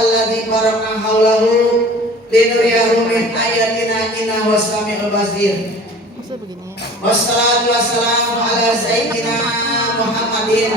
alladzi barakna haulahu linuriyahu min ayatina innahu was-sami'ul basir. Wassalatu wassalamu ala sayyidina Muhammadin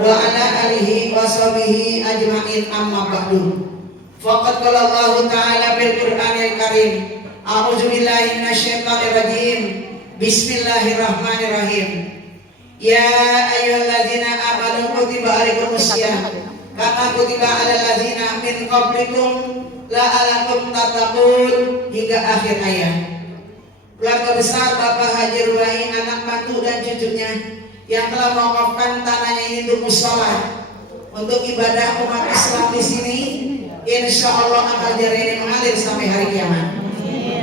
wa ala alihi wa sahbihi ajma'in, amma ba'du. Faqad qala Allah ta'ala bil Qur'anil Karim, a'udzu billahi minasyaitonir rajim. Bismillahirrahmanirrahim. Ya ayyuhalladzina amanu kutiba alaikumus syiyam kama kutiba alal ladzina min qablikum la'alakum tattaqun, hingga akhir ayat. Keluarga besar Bapak Haji Rubai, anak mantu dan cucunya yang telah mewakafkan tanahnya ini untuk mushola, untuk ibadah umat Islam di sini, insya Allah amal jariah ini mengalir sampai hari kiamat.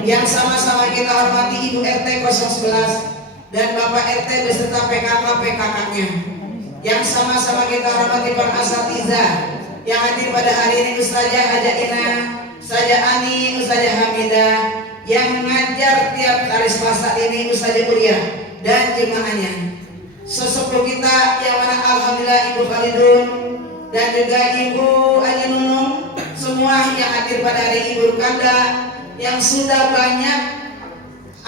Yang sama-sama kita hormati Ibu RT 011 dan Bapak RT beserta PKK-PKK-nya. Yang sama-sama kita hormati para asatidzah yang hadir pada hari ini, Ustazah Haja Ina, Ustazah Ani, Ustazah Hamidah, yang mengajar tiap hari Selasa ini, Ustazah Uria dan jemaahnya. Sesepuh kita yang mana alhamdulillah Ibu Khalidun dan juga Ibu Aji Nunung, semua yang hadir pada hari Ibu Rukanda yang sudah banyak,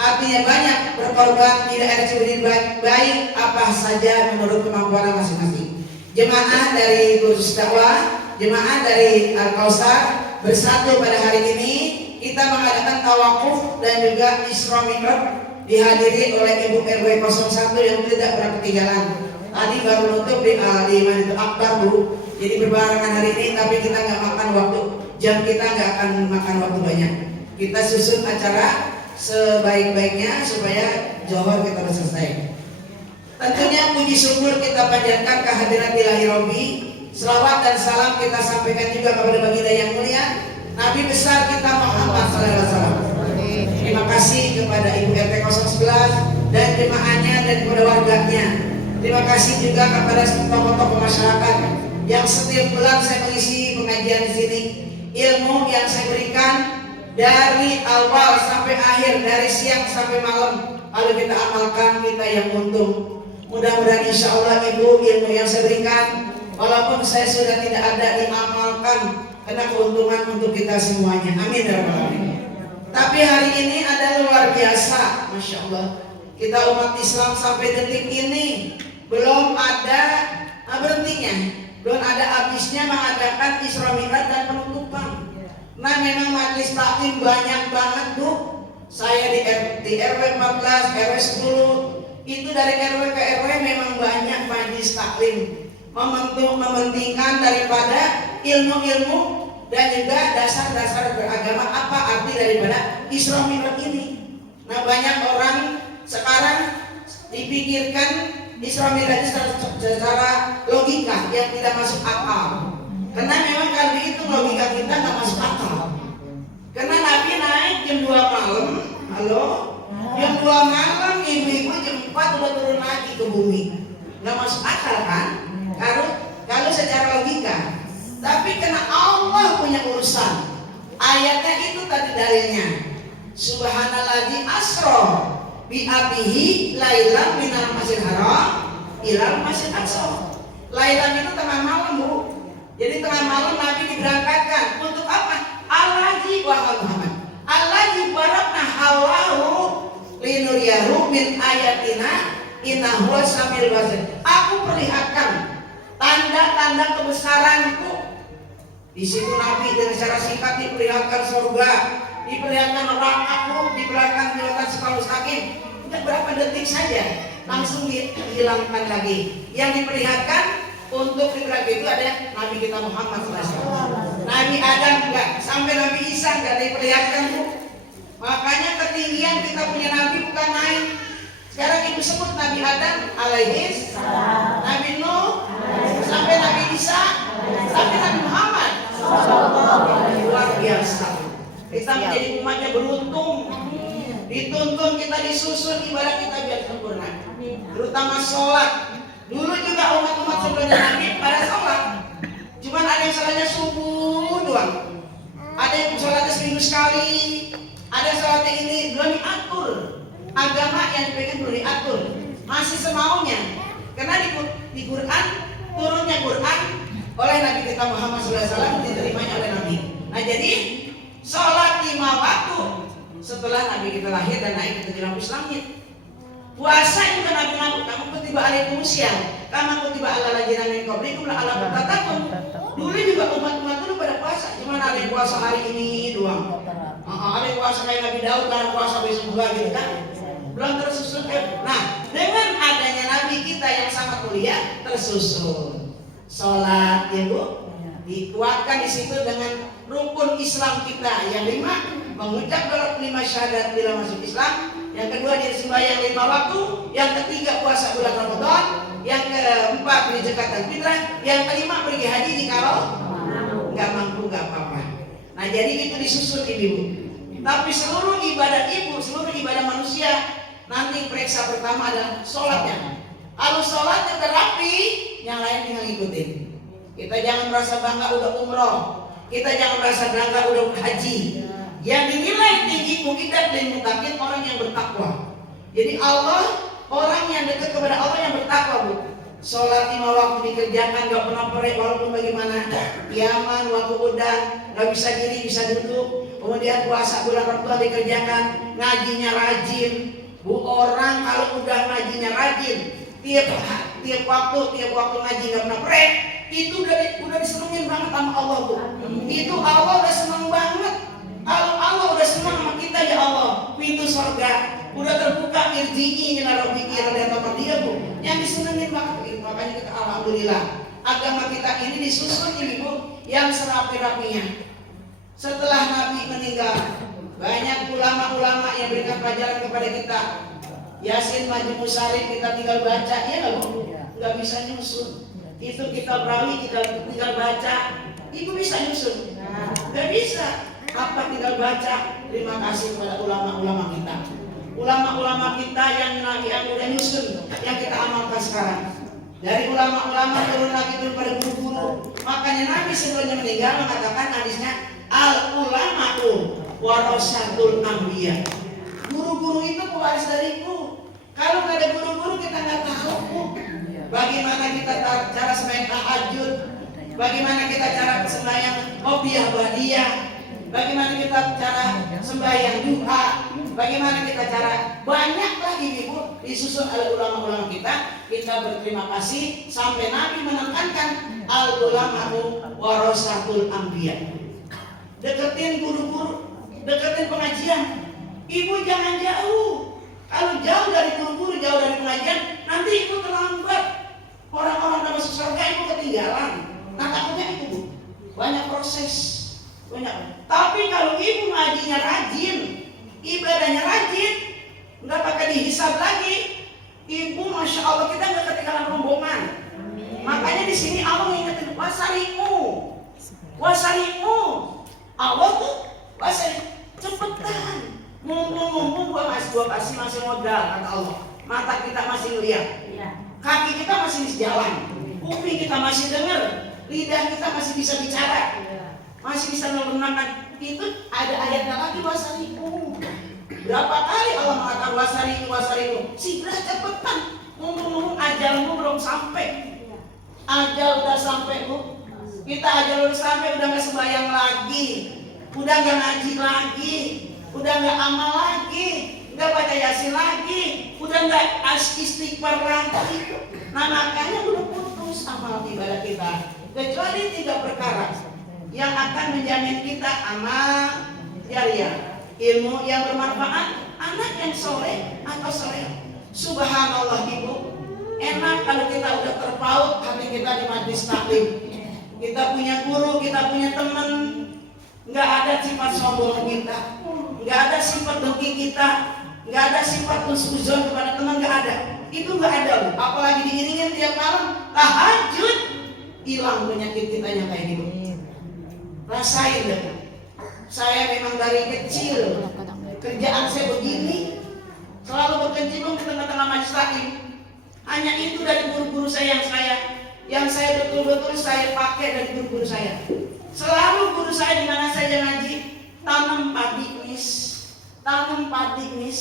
artinya banyak berkorban tidak ada seperti baik apa saja menurut kemampuan masing-masing. Jemaah dari kursus dakwah, jemaah dari Al-Kausar bersatu pada hari ini. Kita mengadakan tawakuf dan juga Isra Mi'raj dihadiri oleh Ibu RW 01 yang tidak pernah ketinggalan. Tadi baru nutup di Madinatul Akbar, Bu. Jadi berbarengan hari ini, tapi kita nggak makan waktu, jam kita nggak akan makan waktu banyak. Kita susun acara sebaik-baiknya supaya Johor kita bisa selesai. Tentunya puji syukur kita panjatkan kehadiran Ilahi Robbi. Selawat dan salam kita sampaikan juga kepada baginda yang mulia Nabi besar kita Muhammad SAW. Terima kasih kepada Ibu RT 011 dan jemaahnya dan kepada warganya. Terima kasih juga kepada tokoh-tokoh masyarakat yang setiap bulan saya mengisi pengajian di sini. Ilmu yang saya berikan dari awal sampai akhir, dari siang sampai malam, kalau kita amalkan kita yang untung. Mudah-mudahan insya Allah Ibu, ilmu yang saya berikan walaupun saya sudah tidak ada, diamalkan karena keuntungan untuk kita semuanya. Amin ya rabbal alamin. Tapi hari ini ada luar biasa, masya Allah. Kita umat Islam sampai detik ini belum ada berhentinya, belum ada habisnya mengadakan Isra Mi'raj dan penutupan. Nah memang majelis taklim banyak banget, Bu. Saya di RW 14, RW 10, itu dari RW ke RW memang banyak majelis taklim. Mementingkan daripada ilmu-ilmu dan juga dasar-dasar beragama, apa arti daripada Isra Mi'raj ini. Nah banyak orang sekarang dipikirkan Isra Mi'raj secara logika yang tidak masuk akal. Karena memang kalau itu logika kita nggak masuk akal. Karena Nabi naik jam 2 malam, halo, jam 2 malam ibu-ibu jam 4 udah turun lagi ke bumi. Nggak masuk akal kan? Kalau secara logika. Tapi karena Allah punya urusan, ayatnya itu tadi dalilnya. Subhanalladzi asra bi abdihi lailan minal masjidil haram ilal masjidil aqsa. Lailan itu tengah malam, Bu. Jadi tengah malam Nabi diberangkatkan untuk apa? Allazi wa Muhammad. Allazi barakna hawlahu linuriyahu min ayatina innahu was-sami'ul basir. Aku perlihatkan tanda-tanda kebesaranku. Di situ Nabi dengan secara singkat diperlihatkan surga, diperlihatkan neraka, diperlihatkan separuh sakit. Tidak berapa detik saja langsung dihilangkan lagi. Yang diperlihatkan untuk diperlihatkan itu ada Nabi kita Muhammad SAW. Nabi Adam enggak, sampai Nabi Isa enggak diperlihatkan, Bu. Makanya ketinggian kita punya Nabi bukan naik. Sekarang ibu sebut Nabi Adam alaihis, Nabi Nuh, sampai Nabi Isa, sampai Nabi Muhammad. Luar biasa. Kita menjadi umatnya beruntung. Dituntun kita, disusun ibadah kita biar sempurna. Terutama sholat. Dulu juga umat-umat sebelumnya Nabi pada sholat. Cuman ada yang sholatnya subuh doang. Ada yang sholatnya seminggu sekali. Ada sholatnya ini belum diatur. Agama yang pengen belum diatur, masih semaunya. Karena di Quran, turunnya Quran oleh Nabi kita Muhammad SAW, diterimanya oleh Nabi Nah jadi sholat 5 waktu setelah Nabi kita lahir dan naik ke 7 lapis langit. Puasa juga Nabi ngabuk, kamu kutiba alaikumusya, kamu kutiba ala lajina min qablikum la ala tatakun. Dulu juga umat-umat dulu pada puasa, cuma ada yang puasa hari ini doang. Ada yang puasa kayak Nabi Daud, kan puasa besok juga gitu kan. Belum tersusun. Nah, dengan adanya Nabi kita yang sangat mulia tersusun sholat ya Bu, dikuatkan di situ dengan rukun Islam kita yang 5, mengucap 5 syahadat bila masuk Islam. Yang kedua dia sembahyang 5 waktu. Yang ketiga puasa bulan Ramadan. Yang keempat beli zakat dan fitrah. Yang kelima pergi haji kalau nggak mampu nggak apa-apa. Nah jadi itu disusun ibu. Tapi seluruh ibadah ibu, seluruh ibadah manusia nanti periksa pertama adalah sholatnya. Kalau sholatnya udah rapi, yang lain tinggal ngikutin. Kita jangan merasa bangga udah umroh. Kita jangan merasa bangga udah haji. Yang dinilai tinggi kita dan mutakin orang yang bertakwa. Jadi Allah, orang yang dekat kepada Allah yang bertakwa Bu. Sholat 5 waktu dikerjakan, gak pernah perek walaupun bagaimana. Yaman, waktu udah, gak bisa diri, bisa duduk. Kemudian puasa bulan Ramadan dikerjakan, ngajinya rajin. Bu, orang kalau udah ngajinya rajin, tiap waktu ngaji gak pernah perek, itu udah disenengin banget sama Allah Bu. Itu Allah udah seneng banget. Kalau Allah udah senang sama kita ya Allah, pintu surga udah terbuka, irji'i ila rabbiki radiyallahu dia Bu. Yang disenengin banget itu. Makanya kita alhamdulillah agama kita ini disusun ini Bu yang serapi-rapinya. Setelah Nabi meninggal, banyak ulama-ulama yang berikan pelajaran kepada kita. Yasin, Majmu Syarif kita tinggal baca, ya nggak Bu? Nggak bisa nyusun. Itu kita berawi, kita tinggal baca. Ibu bisa nyusun? Nggak bisa. Apa tinggal baca? Terima kasih kepada ulama-ulama kita. Ulama-ulama kita yang udah nyusun, yang kita amalkan sekarang. Dari ulama-ulama turun lagi turun pada guru-guru. Makanya Nabi sebelumnya meninggal mengatakan hadisnya al-ulama'u warasatul anbiya. Guru-guru itu pewaris dariku. Kalau nggak ada guru-guru kita nggak tahu bagaimana kita cara sembahyang tahajud, bagaimana kita cara sembahyang qobliyah ba'diyah, bagaimana kita cara sembahyang duha, bagaimana kita cara banyak lagi ibu disusun oleh ulama-ulama kita. Kita berterima kasih sampai Nabi menekankan al-ulama'u warasatul anbiya. Deketin guru-guru, deketin pengajian. Ibu jangan jauh. Kalau jauh dari guru-guru, jauh dari pengajian, nanti ibu terlambat. Orang-orang dalam masuk surga ibu ketinggalan. Nah takutnya itu Bu, banyak proses. Banyak. Tapi kalau ibu ngajinya rajin, ibadahnya rajin, nggak pakai dihisab lagi, ibu masya Allah kita nggak ketinggalan rombongan. Makanya di sini Allah mengingatkan wasarimu, Allah tuh wasari cepetan, mumpung gua kasih masih modal kata Allah. Mata kita masih ngeliat, kaki kita masih bisa jalan, kuping kita masih dengar, lidah kita masih bisa bicara. Masih bisa menerangkan. Itu ada ayatnya lagi wasariku. Berapa kali Allah mengatakan wasariku. Segera cepetan. Ngomong-ngomong ajalmu belum sampai. Ajal udah sampai Bu. Kita ajal udah sampai, udah gak sembahyang lagi, udah gak ngaji lagi, udah gak amal lagi, gak baca Yasin lagi, udah gak istighfar lagi. Nah makanya udah putus amal ibadah kita. Kecuali 3 perkara yang akan menjamin kita amal jariah, ilmu yang bermanfaat, anak yang soleh atau soleh. Subhanallah ibu, enak kalau kita udah terpaut hati kita di majlis taklim. Kita punya guru, kita punya teman, nggak ada sifat sombong kita, nggak ada sifat dengki kita, nggak ada sifat husnuzon kepada teman, nggak ada. Itu nggak ada Bu. Apalagi diiringin tiap malam tahajud, hilang penyakit kita yang kayak gitu. Rasain deh. Saya memang dari kecil kerjaan saya begini, selalu berkecimpung di tengah-tengah majlis taklim. Hanya itu dari guru-guru saya yang saya betul-betul saya pakai dari guru-guru saya. Selalu guru saya di mana saja ngaji, tanam padi mis,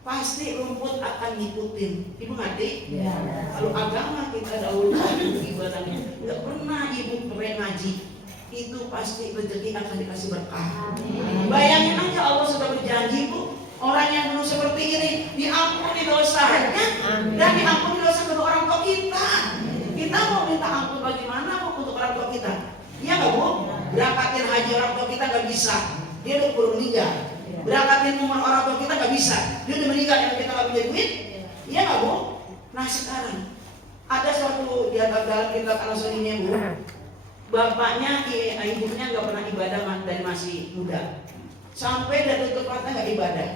pasti rumput akan ngikutin. Ibu ngerti? Ya. Kalau agama kita dahulu ibadahnya, nggak pernah ibu keren ngaji. itu pasti rezeki akan dikasih berkah. Bayangin aja, Allah sudah berjanji Bu, orang yang dulu seperti ini diampuni dosanya dan diampuni dosa kedua orang tua kita. Kita mau minta ampun bagaimana Bu untuk orang tua kita? Iya nggak Bu? Berangkatin haji orang tua kita nggak bisa, dia udah baru meninggal. Berangkatin umur orang tua kita nggak bisa, dia udah meninggal, kita nggak punya duit. Iya nggak Bu? Nah sekarang ada suatu di dalam kitab Al-Sunnahnya Bu, bapaknya, ibunya nggak pernah ibadah dari masih muda, sampai dari tutup mata nggak ibadah.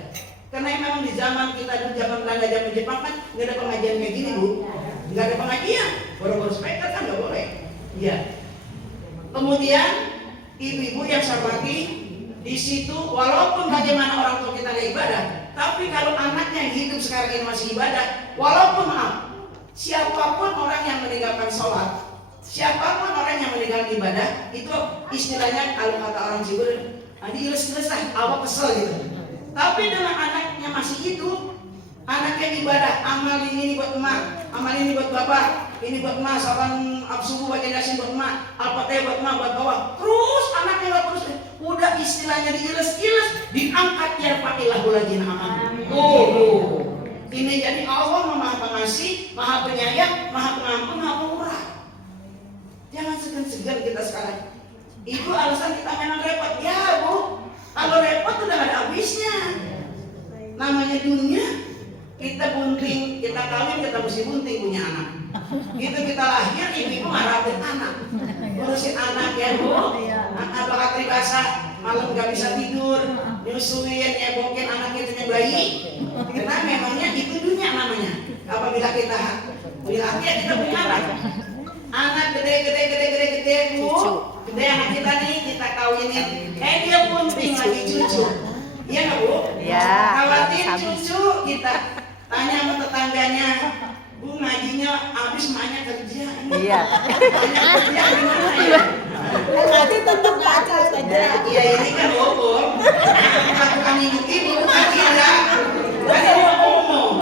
Karena memang di zaman kita dulu, zaman Belanda, zaman Jepang kan nggak ada pengajian kayak gini Bu, nggak ada pengajian, baru-baru speaker kan nggak boleh. Iya. Kemudian ibu-ibu yang saya hormati, di situ walaupun bagaimana orang tua kita nggak ibadah, tapi kalau anaknya yang hidup sekarang ini masih ibadah, walaupun maaf, siapapun orang yang meninggalkan sholat, siapapun orang yang meninggalkan ibadah, itu istilahnya kalau kata orang Cibur, diiles-iles lah, awak kesel gitu. Tapi dengan anaknya masih hidup, anaknya ibadah, amal ini buat emak, amal ini buat bapak, ini buat emak, saban subuh baca yasin buat emak, al-fatihah buat emak, buat bawah. Terus anaknya nggak terus, udah istilahnya diiles-iles, diangkat ya pakilahul lagi aman. Ini jadi Allah Maha Pengasih, Maha Penyayang, Maha Pengampun, Maha Pemurah. Jangan segan-segan kita sekarang. Itu alasan kita memang repot. Ya Bu, kalau repot udah gak ada habisnya. Namanya dunia, kita bunting, kita kawin, kita mesti bunting punya anak. Gitu kita lahir, ibu ngaratin anak, ngurusin anak ya Bu. Apakah terbiasa malam gak bisa tidur, nyusuin, bokin anak kita bayi. Karena memangnya itu dunia namanya. Apabila kita punya laki, kita punya anak. Anak gede Bu, gede anak kita nih, kita kawinin, dia bunting lagi cucu. Iya nggak Bu? Iya. Khawatir cucu kita, tanya sama tetangganya, Bu ngajinya habis emaknya kerja. Iya. Emaknya kerja gimana ya? Nanti tetap ngaji saja. Iya ini kan bohong. Bukan ibu ngaji ya. Jadi ngomong.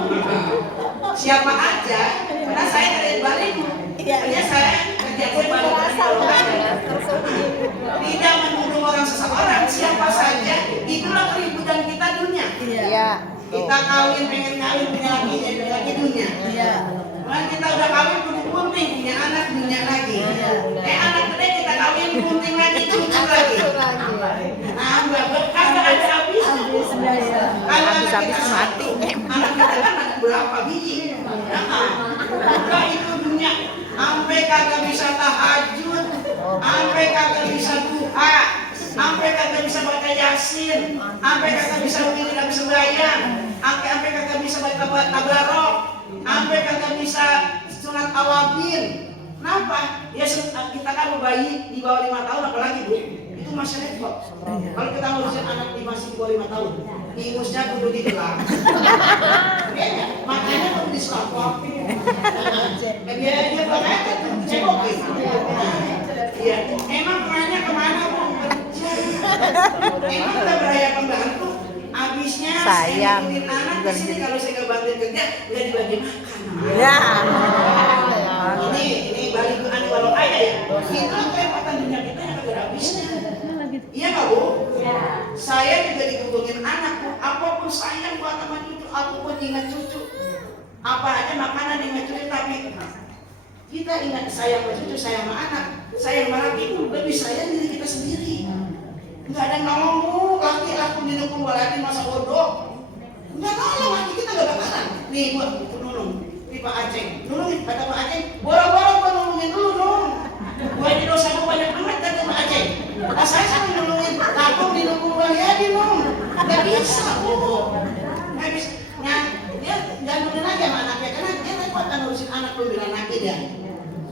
Siapa aja? Karena saya dari balik. Iya saya kerja di balik. Tidak menuduh orang seseorang, siapa saja. Itulah keributan kita dunia. Iya. Kita kawin, pengen kawin, punya laki dunia. Iya. Kalau kita udah kawin, bunting, punya anak dunia lagi. Anak gede kita kawin, bunting lagi, cucu lagi. Nambah, kagak ada habisnya. Kalau habis mati. Anak kita kan ada berapa biji? Nah, itu dunia. Sampai kagak bisa tahajud, sampai kagak bisa duha, sampai kagak bisa baca yasin, sampai kagak bisa wirid habis sembahyang, sampai kagak bisa baca tabarok, sampai kagak bisa sunat awabin. Kenapa? Ya kita kan bayi di bawah 5 tahun apalagi Bu, itu masih repot. Kalau kita ngurusin anak masih di bawah 5 tahun, ingusnya kudu digelar. Makanya kudu diselapopin. Dia berkata tuh cekokin. Iya, emang penanya kemana Bu? Kerja. Emang kita beraya pembantu. Abisnya saya ngikutin anak di sini, kalau saya nggak bantuin kerja, udah dibagi makan. Ya. Ini balik ke anu walau ayah ya. Itulah kelepatan dunia kita yang kagak ada habisnya. Iya nggak Bu? Iya. Saya juga dihubungin anak Bu. Apapun sayang buat sama cucu, apapun ingat cucu. Apa aja makanan ingat cucu, tapi kita ingat sayang sama cucu, sayang sama anak, sayang sama laki pun lebih sayang diri kita sendiri. Nggak ada nolong laki aku didukung lagi masa bodoh. Nggak nolong laki kita nggak bakalan. Nih buat nulung, nih Pak Aceh, nulungin kata Pak Aceh, boro-boro gua nulungin dulu dong. Gua ini dosa gua banyak banget kata Pak Aceh. Nah saya sama nulungin, aku didukung Wahyadi dong. Nggak bisa Bu, nggak bisa. Dia jangan nulungin aja sama anaknya, karena dia repot kan ngurusin anak lu bilang anaknya dia.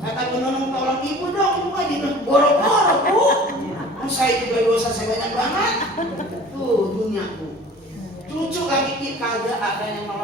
Kata Bu Nunung, tolong ibu dong, ibu kan di boro-boro Bu. Saya juga dosa saya banyak banget. Tuh duniaku. Cucu lagi kagak ada yang nolong.